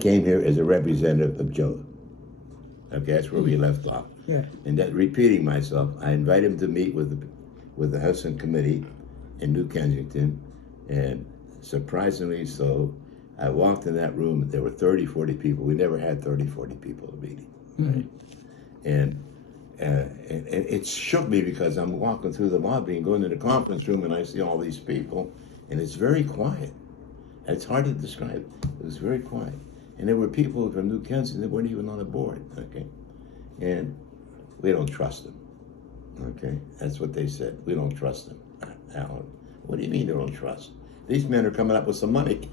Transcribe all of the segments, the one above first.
came here as a representative of Joe. Okay, that's where we left off. Yeah. And that, repeating myself, I invited him to meet with the Hosn committee in New Kensington, and surprisingly so, I walked in that room, there were 30, 40 people. We never had 30, 40 people at a meeting. Right? And it shook me because I'm walking through the lobby and going to the conference room and I see all these people, and it's very quiet. It's hard to describe. It was very quiet. And there were people from New Kensington that weren't even on the board, okay? And we don't trust them, okay? That's what they said. We don't trust them. Alan, what do you mean they don't trust? These men are coming up with some money,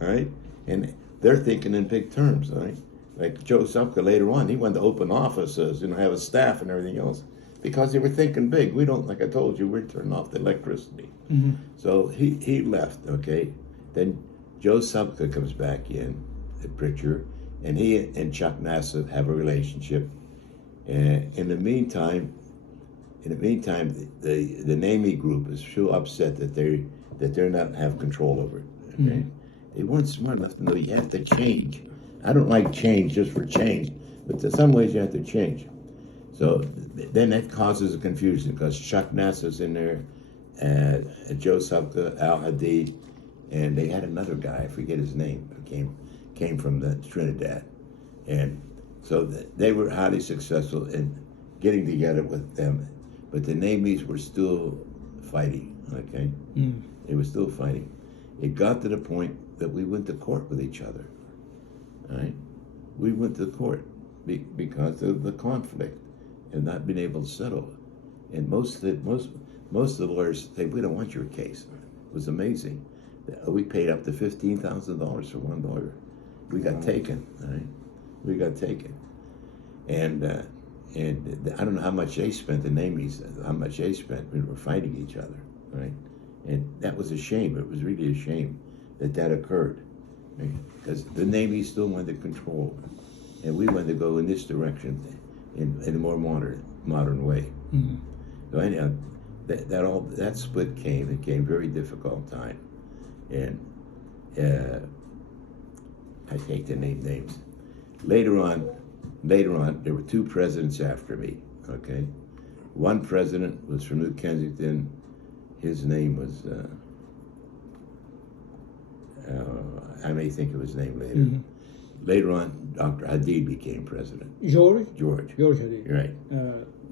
all right? And they're thinking in big terms, all right? Like Joe Supka later on, he went to open offices, have a staff and everything else, because they were thinking big. We don't, like I told you, we're turning off the electricity. So he left, okay? Then Joe Supka comes back in, the preacher, and he and Chuck Nassif have a relationship. And in the meantime, the NAMI group is so upset that they're not have control over it. Okay? They weren't smart enough to know you have to change. I don't like change just for change, but in some ways you have to change. So then that causes a confusion because Chuck Nassif's in there, Joe Supka, Al Hadid, and they had another guy, I forget his name, who came from the Trinidad. And so they were highly successful in getting together with them, but the NAMIs were still fighting, okay? They were still fighting. It got to the point that we went to court with each other, all right? We went to court because of the conflict and not being able to settle. And most of the lawyers say, we don't want your case. It was amazing. We paid up to $15,000 for one lawyer. We got taken, right? We got taken. And I don't know how much they spent, the NAMIs, how much they spent. We were fighting each other, right? And that was a shame. It was really a shame that occurred. Right? Because the NAMIs still wanted control. And we wanted to go in this direction in a more modern way. So anyhow, that split came. It came very difficult time. And I hate to name names. Later on, there were two presidents after me, okay? One president was from New Kensington. His name was, I may think of his name later. Later on, Dr. Hadid became president. George George Hadid. Right.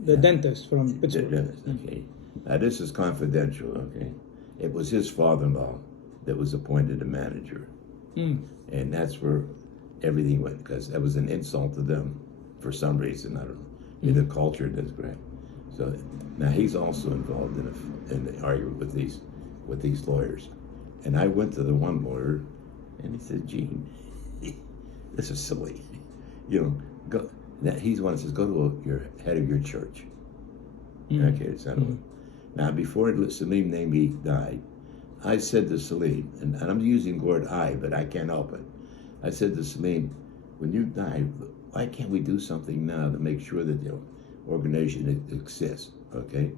The dentist from Pittsburgh. The dentist, okay. Now this is confidential, okay? It was his father-in-law that was appointed a manager. And that's where everything went, because that was an insult to them for some reason, I don't know. In the culture, that's great. So now he's also involved in the argument with these lawyers. And I went to the one lawyer, and he said, Gene, this is silly. Go. Now he's the one that says, go to your head of your church. Okay, it's not Now before Salim Nami died, I said to Salim, and I'm using the word I, but I can't help it. I said to Salim, when you die, why can't we do something now to make sure that the organization exists, okay?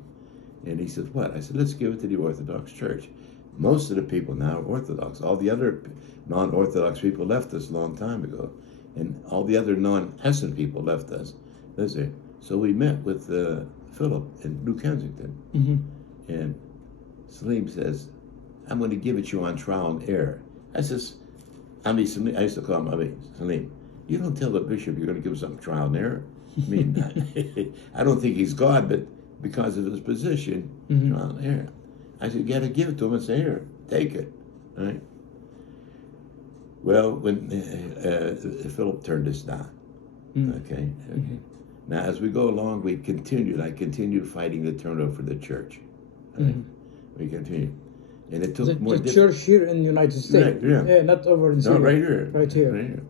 And he said, what? I said, let's give it to the Orthodox Church. Most of the people now are Orthodox. All the other non-Orthodox people left us a long time ago. And all the other non-Hesed people left us. Listen, so we met with Philip in New Kensington. And Salim says, I'm going to give it you on trial and error. I says, I used to call him, Salim, you don't tell the bishop you're going to give something trial and error. I mean, I don't think he's God, but because of his position, trial and error. I said, you got to give it to him and say, here, take it. All right? Well, when Philip turned us down, okay? Now, as we go along, I continued fighting the turnover for the church. Right? We continued. And it took more the church here in the United States. Right, yeah. Not over in Syria. No, right here. Right here. Right here.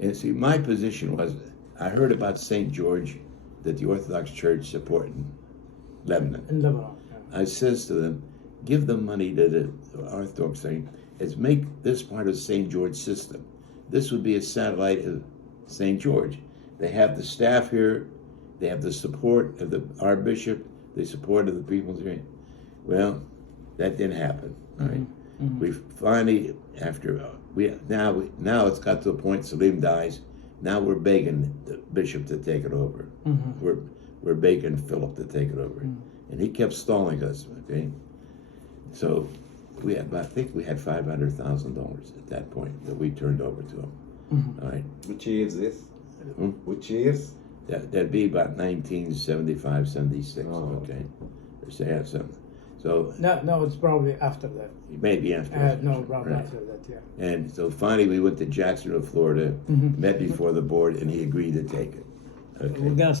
And see, my position was, I heard about St. George that the Orthodox Church supported in Lebanon. In Lebanon. Yeah. I says to them, give the money to the Orthodox thing. It's make this part of St. George system. This would be a satellite of St. George. They have the staff here. They have the support of our bishop. The support of the people here. Well, that didn't happen. All right. We finally, after now it's got to a point. Salim dies. Now we're begging the bishop to take it over. We're begging Philip to take it over, and he kept stalling us. Okay, so I think we had $500,000 at that point that we turned over to him. All right. Which year is this? Which years? That'd be about 1975, 76. Oh. Okay, or say have something. So No, it's probably after that. maybe after. No, probably Right. after that. Yeah. And so finally we went to Jacksonville, Florida, met before the board, and he agreed to take it. Okay. We're gonna